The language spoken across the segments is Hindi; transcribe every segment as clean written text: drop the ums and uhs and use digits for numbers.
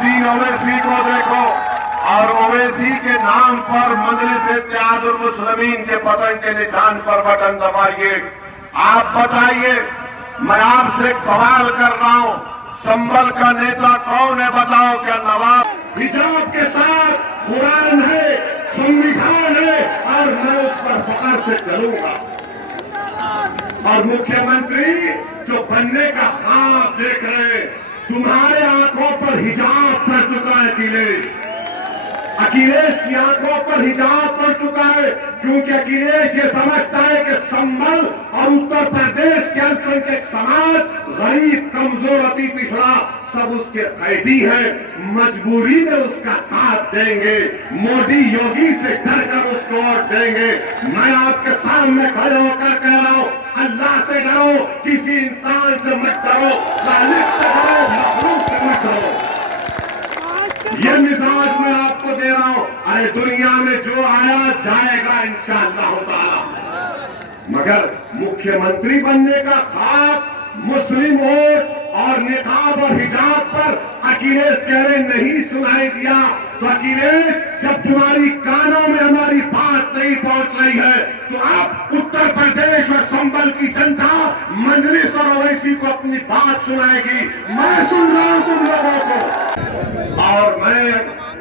तीन ओवैसी को देखो और ओवैसी के नाम पर मजलिस इत्तेहादुल मुस्लिमीन के पतन के निशान पर बटन दबाइए। आप बताइए, मैं आपसे एक सवाल कर रहा हूं, संभल का नेता कौन है बताओ? क्या नवाब? हिजाब के साथ कुरान है, संविधान है और मैं उस पर फख्र से चलूंगा। और मुख्यमंत्री जो बनने का ख्वाब देख रहे हैं, तुम्हारे आंखों पर हिजाब पड़ चुका है अखिलेश की आंखों पर हिजाब पड़ चुका है, क्योंकि अखिलेश ये समझता है कि संभल और उत्तर प्रदेश के अल्पसंख्यक समाज, गरीब, कमजोर, अति पिछड़ा सब उसके कैदी हैं, मजबूरी में उसका साथ देंगे, मोदी योगी से डर कर उसको वोट देंगे। मैं आपके सामने खड़े होकर कह रहा हूं, अल्लाह से डरो, किसी इंसान से मत डरो, खालिक से डरो, मखलूक से मत डरो। ये मिजाज मैं आपको दे रहा हूं। अरे दुनिया में जो आया जाएगा इंशाअल्लाह ताला, मगर मुख्यमंत्री बनने का ख्वाब, मुस्लिम वोट और निकाब और हिजाब पर अखिलेश कह रहे नहीं सुनाई दिया। तो अखिलेश, जब तुम्हारी कानों में हमारी बात नहीं पहुंच रही है, तो आप उत्तर प्रदेश और संभल की जनता मजलिस और ओवैसी को अपनी बात सुनाएगी। मैं सुन रहा हूं तुम लोगों को, और मैं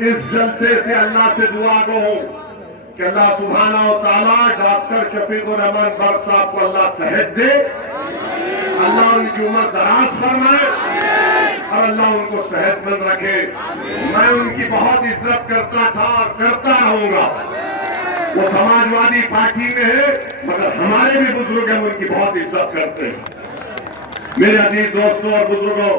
इस जलसे से अल्लाह से दुआ को हूं कि अल्लाह सुभाना व तआला डॉक्टर शफीकुर रहमान बर्क साहब को अल्लाह सेहत दे, अल्लाह उनकी उम्र दराज फरमाए और अल्लाह उनको सेहतमंद रखे। मैं उनकी बहुत इज्जत करता था और करता रहूंगा। वो समाजवादी पार्टी में है, मगर हमारे भी बुजुर्ग हम उनकी बहुत इज्जत करते हैं। मेरे अजीज दोस्तों और बुजुर्गों,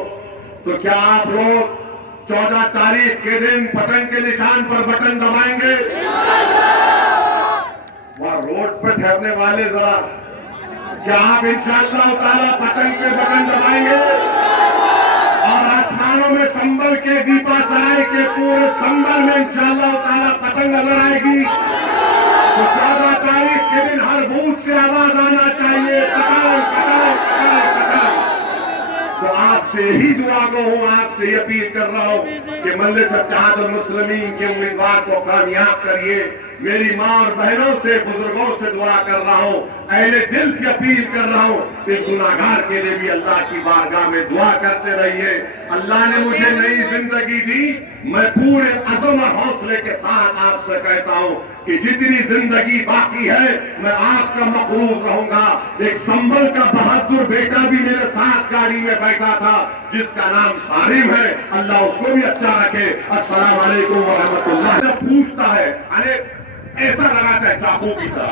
तो क्या आप लोग 14 तारीख के दिन पतन के निशान पर बटन दबाएंगे? वहां रोड पर ठहरने वाले जरा, क्या आप इंशाअल्लाह ताला पतन पे बटन दबाएंगे? और आसमानों में संभल के, दीपासराय के पूरे संभल में इंशाअल्लाह ताला पतंग नजर आएगी। तो 14 तारीख के दिन हर बूथ से आवाज आना चाहिए, पतंग पतंग पतंग पतंग। तो आपसे यही दुआ को हूं, आपसे अपील कर रहा हूं कि मजलिस इत्तेहादुल मुस्लिमीन के उम्मीदवार को कामयाब करिए। मेरी मां और बहनों से, बुजुर्गों से दुआ कर रहा हूं, अहले दिल से अपील कर रहा हूं, इस गुनाहगार के लिए भी अल्लाह की बारगाह में दुआ करते रहिए। अल्लाह ने मुझे नई जिंदगी दी, मैं पूरे अज़म और हौसले के साथ आपसे कहता हूं कि जितनी जिंदगी बाकी है मैं आपका मखरूज रहूंगा। एक संभल का बहादुर बेटा भी मेरे साथ गाड़ी में बैठा था, जिसका नाम सारिम है, अल्लाह उसको भी अच्छा रखे। अस्सलाम वालेकुम व रहमतुल्लाह। पूछता है, अरे ऐसा लगाता है चाकू की तरह,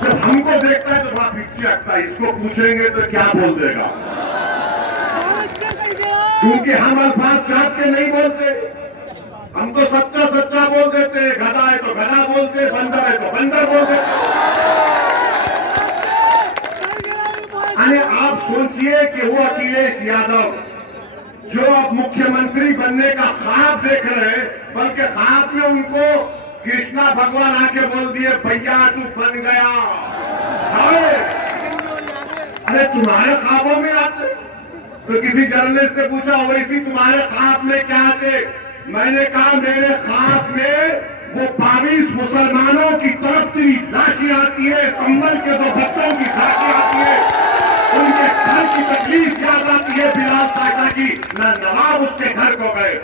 जब हमको देखता है तो बड़ा पीछे हटता है, इसको पूछेंगे तो क्या बोल देगा? क्योंकि हम अल्फाज चाप के नहीं बोलते, हम तो सच्चा सच्चा बोल देते हैं। गधा है तो गधा बोलते, बंदर है तो बंदर बोल देते। अरे आप सोचिए कि वो अखिलेश यादव जो अब मुख्यमंत्री बनने का ख्वाब देख रहे हैं, बल्कि ख्वाब में उनको कृष्णा भगवान आके बोल दिए, भैया तू बन गया। अरे तुम्हारे ख्वाबों में आते? तो किसी जर्नलिस्ट से पूछा, ओवैसी तुम्हारे ख्वाब में क्या आते? मैंने कहा मेरे ख्वाब में वो 22 मुसलमानों की तड़पती लाशें आती है, संभल के 2 बच्चों की लाशें आती है, उनके घर की तकलीफ याद आती है, बिलाल साटा की, न नवाब उसके घर को गए,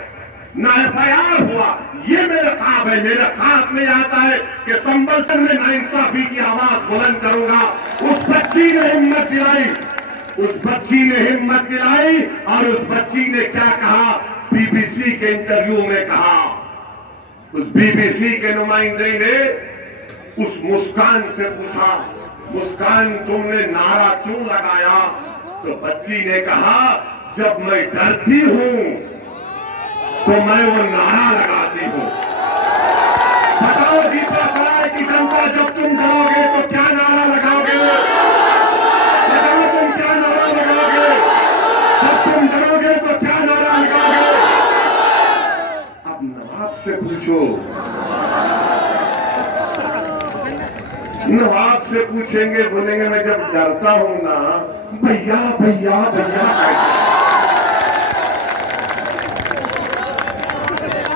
न एफआईआर हुआ। ये मेरे ख्वाब है। मेरे ख्वाब में आता है कि संभल से मैं नाइंसाफी की आवाज बुलंद करूंगा। उस बच्ची ने हिम्मत दिलाई, उस बच्ची ने हिम्मत दिलाई, और उस बच्ची ने क्या कहा, बीबीसी के इंटरव्यू में कहा, उस बीबीसी के नुमाइंदे ने उस मुस्कान से पूछा, मुस्कान तुमने नारा क्यों लगाया? तो बच्ची ने कहा, जब मैं डरती हूं तो मैं वो नारा लगाती हूं। बताओ दीपासराय की जनता, जब तुम डरोगे तो क्या नारा लगाओगे? बताओ तुम क्या नारा लगाओगे? जब तुम डरोगे तो क्या नारा लगाओगे? अब नवाब से पूछो, नवाब से पूछेंगे, बोलेंगे मैं जब डरता हूं ना, भैया भैया भैया।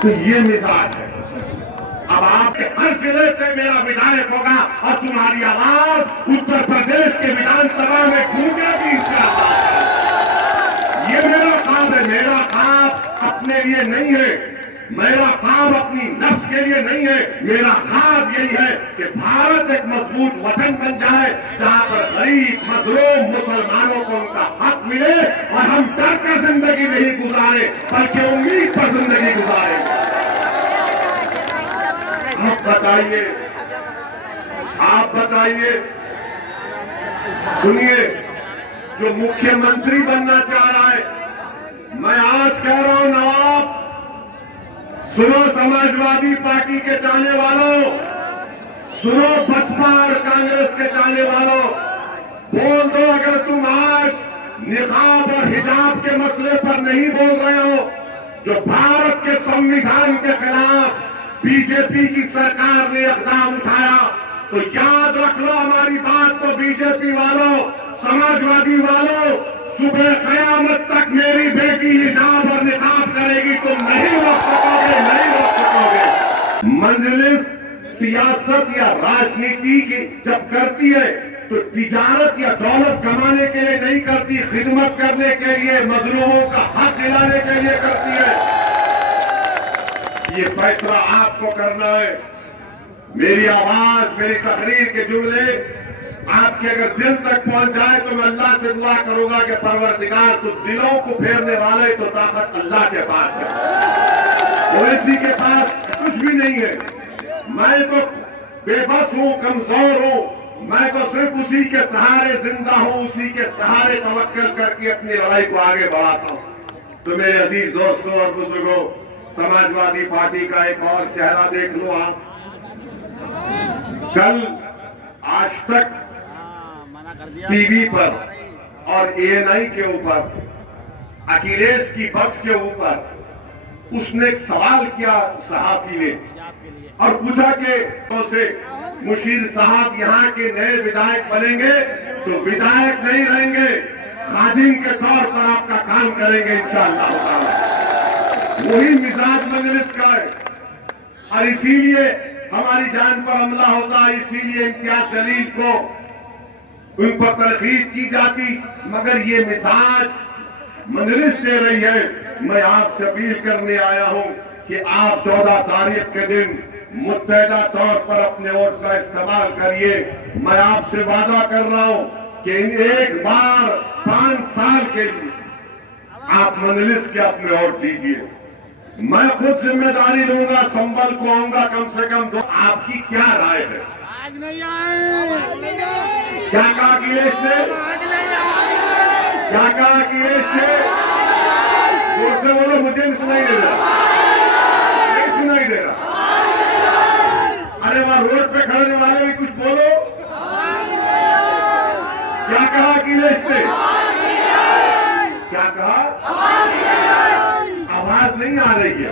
तो ये मिजाज है। अब आपके हर जिले से मेरा विधायक होगा और तुम्हारी आवाज उत्तर प्रदेश के विधानसभा में गूंजेगी। ये मेरा काम है। मेरा काम अपने लिए नहीं है, मेरा काम अपनी नफ्स के लिए नहीं है। मेरा ख्वाब यही है कि भारत एक मजबूत वतन बन जाए जहां पर गरीब मजलूम मुसलमानों को उनका हक मिले और हम डर कर जिंदगी नहीं गुजारे बल्कि उम्मीद पर जिंदगी गुजारे। आप बताइए, सुनिए, जो मुख्यमंत्री बनना चाह रहा है, मैं आज कह रहा हूं नवाब, सुनो समाजवादी पार्टी के चाहने वालों, सुनो बसपा और कांग्रेस के चाहने वालों, बोल दो अगर तुम आज निकाब और हिजाब के मसले पर नहीं बोल रहे हो, जो भारत के संविधान के खिलाफ बीजेपी की सरकार ने इक़दाम उठाया, तो याद रख लो हमारी बात को। बीजेपी वालों, समाजवादी वालों, सुबह कयामत तक मेरी बेटी हिजाब और निकाब करेगी, तुम नहीं रोक सकोगे, नहीं रोक सकोगे। मजलिस सियासत या राजनीति की जब करती है तो तिजारत या दौलत कमाने के लिए नहीं करती, खिदमत करने के लिए, मजलूमों का हक दिलाने के लिए करती है। ये फैसला आपको करना है। मेरी आवाज, मेरी तकरीर के जुमले आपके अगर दिल तक पहुंच जाए तो मैं अल्लाह से दुआ करूंगा कि परवरदिगार, तो दिलों को फेरने वाले तो ताकत अल्लाह के पास है, ओवैसी के पास कुछ भी नहीं है। मैं तो बेबस हूं, कमजोर हूं, मैं तो सिर्फ उसी के सहारे जिंदा हूं, उसी के सहारे तवक्कल करके अपनी लड़ाई को आगे बढ़ाता हूं। तो मेरे अजीज दोस्तों और बुजुर्गों, समाजवादी पार्टी का एक और चेहरा देख लो आप। कल आज तक टीवी पर और एएनआई के ऊपर, अखिलेश की बस के ऊपर उसने एक सवाल किया सहाफी ने और पूछा कि तो से मुशीर साहब यहाँ के नए विधायक बनेंगे तो विधायक नहीं रहेंगे, खादिम के तौर पर आपका काम करेंगे इंशाअल्लाह ताला। वही मिजाज मजलिस का है और इसीलिए हमारी जान पर हमला होता है, इसीलिए इम्तियाज जलील को उन पर तरकीब की जाती, मगर ये मिजाज मजलिस दे रही है। मैं आपसे अपील करने आया हूं कि आप 14 तारीख के दिन मुत्तहदा तौर पर अपने वोट का इस्तेमाल करिए। मैं आपसे वादा कर रहा हूं कि एक बार 5 साल के लिए आप मजलिस के अपने वोट दीजिए। मैं खुद जिम्मेदारी लूंगा, संभल को आऊंगा कम से कम 2। आपकी क्या राय है? आज नहीं आए। क्या कहा अखिलेश ने? क्या कहा अखिलेश ने? जोर से बोलो, मुझे नहीं सुनाई दे रहा, नहीं सुनाई दे रहा। अरे वहां रोड पे खड़े वाले भी कुछ बोलो। क्या कहा अखिलेश ने? क्या कहा? आवाज नहीं आ रही है।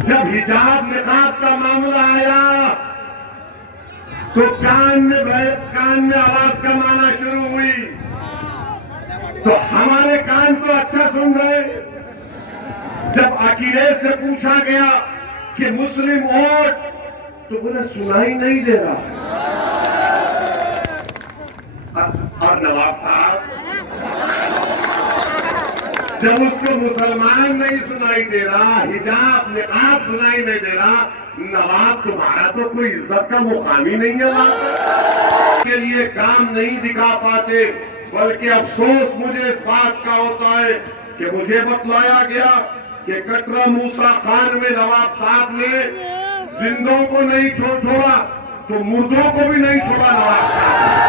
जब हिजाब निकाब का मामला आया तो कान में आवाज कम आना शुरू हुई, तो हमारे कान तो अच्छा सुन रहे। जब अखिलेश से पूछा गया कि मुस्लिम वोट, तो बोले सुनाई नहीं दे रहा। और नवाब साहब, जब उसको मुसलमान नहीं सुनाई दे रहा, हिजाब निकाब सुनाई नहीं दे रहा, नवाब तुम्हारा तो कोई इज्जत का मुकाम ही नहीं है। वहां के लिए काम नहीं दिखा पाते, बल्कि अफसोस मुझे इस बात का होता है कि मुझे बतलाया गया कि कटरा मूसा खान में नवाब साहब ने जिंदों को नहीं छोड़ा तो मुर्दों को भी नहीं छोड़ा नवाब साहब।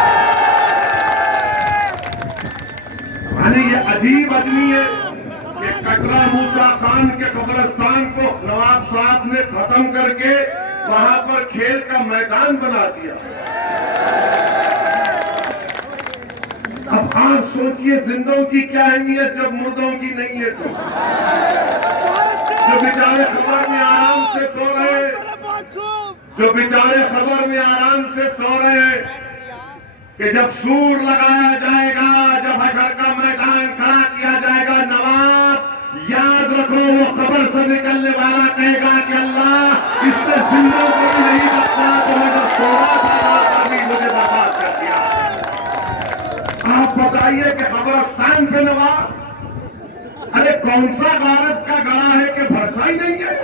यानी ये अजीब आदमी है कि कटरा मूसा खान के कब्रिस्तान को नवाब साहब ने खत्म करके वहां पर खेल का मैदान बना दिया। अब आप सोचिए जिंदों की क्या अहमियत जब मुर्दों की नहीं है। तो जो बेचारे खबर में आराम से सो रहे हैं, जो बेचारे खबर में आराम से सो रहे हैं कि जब सूर लगाया जाएगा, जब हशर का मैदान खड़ा किया जाएगा, नवाब याद रखो वो खबर आप बताइए कि कब्रिस्तान पे नवाब, अरे कौन सा गारद का गला है कि भरता ही नहीं है।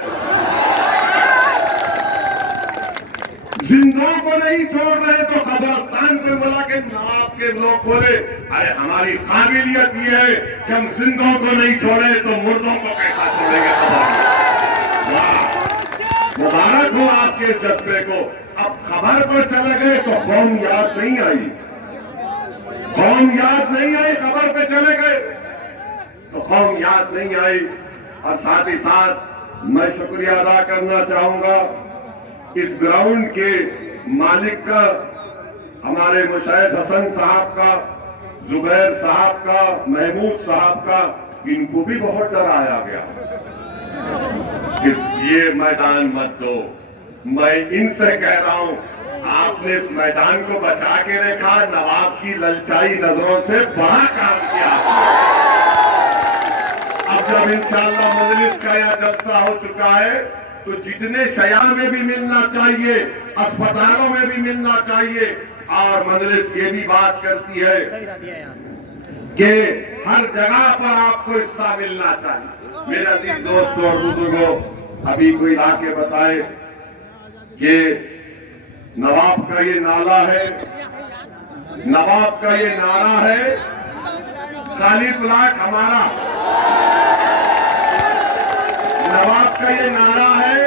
जिंदों को नहीं छोड़ रहे तो कब्रिस्तान पे बोला कि नवाब के लोग बोले अरे हमारी काबिलियत ये है कि हम जिंदों को नहीं छोड़े तो मुर्दों को कैसा छोड़ेंगे। मुबारक हो आपके इस जज्बे को। अब खबर पर चले गए तो कौम याद नहीं आई, कौम याद नहीं आई, खबर पे चले गए तो कौम याद नहीं आई। और साथ ही साथ मैं शुक्रिया अदा करना चाहूंगा इस ग्राउंड के मालिक का, हमारे मुशाहिद हसन साहब का, जुबैर साहब का, महमूद साहब का। इनको भी बहुत डराया गया कि ये मैदान मत दो। मैं इनसे कह रहा हूं आपने इस मैदान को बचा के रखा, नवाब की ललचाई नजरों से बड़ा काम किया। अब जब इंशाअल्लाह मजलिस का यह जलसा हो चुका है तो जितने शया में भी मिलना चाहिए, अस्पतालों में भी मिलना चाहिए। और मजलिस ये भी बात करती है कि हर जगह पर आपको हिस्सा मिलना चाहिए। मेरे अजीज दोस्तों और बुजुर्गों, अभी कोई आके बताए कि नवाब का ये नाला है, नवाब का ये नारा है, खाली प्लाट हमारा। नवाब का ये नारा है,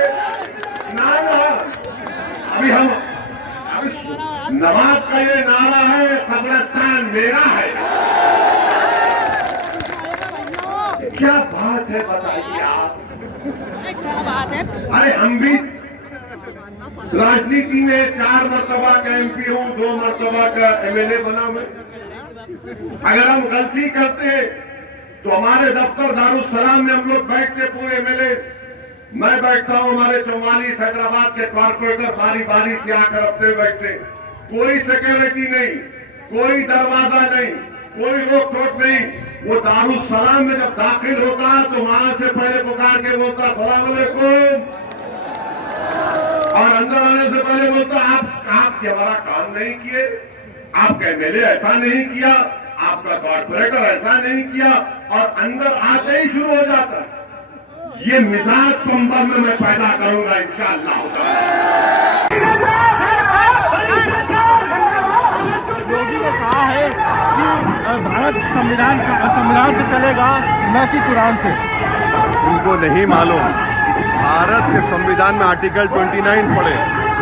नारा अभी हम नवाब का ये नारा है, कब्रिस्तान मेरा है। क्या बात है बताइए आप। क्या बात है। अरे हम भी राजनीति में 4 मरतबा का MP हूं, 2 मरतबा का MLA बना मैं। अगर हम गलती करते तो हमारे दफ्तर दारुसलाम में हम लोग बैठते, पूरे MLA। मैं बैठता हूं, हमारे 44 हैदराबाद के कॉर्पोरेटर बारी बारी से आकर हफ्ते बैठते। कोई सिक्योरिटी नहीं, कोई दरवाजा नहीं, कोई रोक टोक नहीं। वो दारुसलाम में जब दाखिल होता तो वहां से पहले पुकार के बोलता सलाम अलैकुम, और अंदर आने से पहले बोलता आप हमारा काम नहीं किए, आपका MLA ऐसा नहीं किया, आपका कॉर्पोरेटर ऐसा नहीं किया, और अंदर आते ही शुरू हो जाता। ये मिजाज संभव में मैं पैदा करूंगा इंशाअल्लाह। योगी ने कहा है कि भारत संविधान से चलेगा, न कि कुरान से। उनको नहीं मालूम। भारत के संविधान में आर्टिकल 29 पढ़े,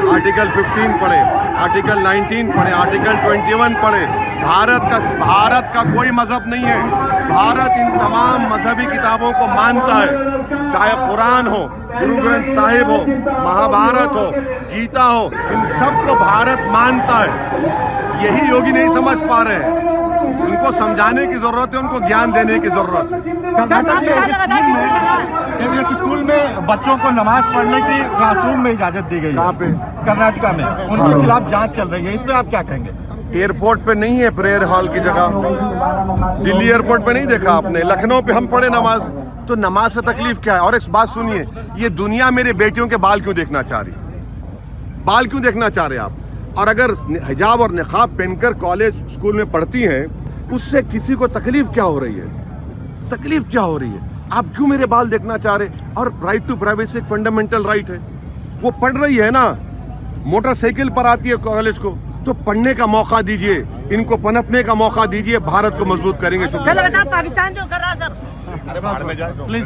आर्टिकल 15 पढ़े, आर्टिकल 19 पढ़े, आर्टिकल 21 पढ़े। भारत का कोई मजहब नहीं है। भारत इन तमाम मजहबी किताबों को मानता है, चाहे कुरान हो, गुरु ग्रंथ साहिब हो, महाभारत हो, गीता हो, इन सब को भारत मानता है। यही योगी नहीं समझ पा रहे हैं। उनको समझाने की जरूरत है, उनको ज्ञान देने की जरूरत है। कर्नाटक में एक स्कूल में बच्चों को नमाज पढ़ने की क्लासरूम में इजाजत दी गई। कहाँ पे? कर्नाटका में। उनके खिलाफ जांच चल रही है, इस पे आप क्या कहेंगे? एयरपोर्ट पे नहीं है प्रेयर हॉल की जगह। दिल्ली एयरपोर्ट पे नहीं देखा आपने? लखनऊ पे हम पढ़े नमाज, तो नमाज से तकलीफ क्या है? और एक बात सुनिए, ये दुनिया मेरे बेटियों के बाल क्यों देखना चाह रही? बाल क्यों देखना चाह रहे आप? और अगर हिजाब और निकाब पहनकर कॉलेज स्कूल में पढ़ती हैं, उससे किसी को तकलीफ क्या हो रही है? तकलीफ क्या हो रही है? आप क्यों मेरे बाल देखना चाह रहे? और राइट टू प्राइवेसी एक फंडामेंटल राइट है। वो पढ़ रही है ना, मोटरसाइकिल पर आती है कॉलेज को, तो पढ़ने का मौका दीजिए, इनको पनपने का मौका दीजिए, भारत को मजबूत करेंगे। शुक्रिया। पाकिस्तान जो कर रहा है सर, प्लीज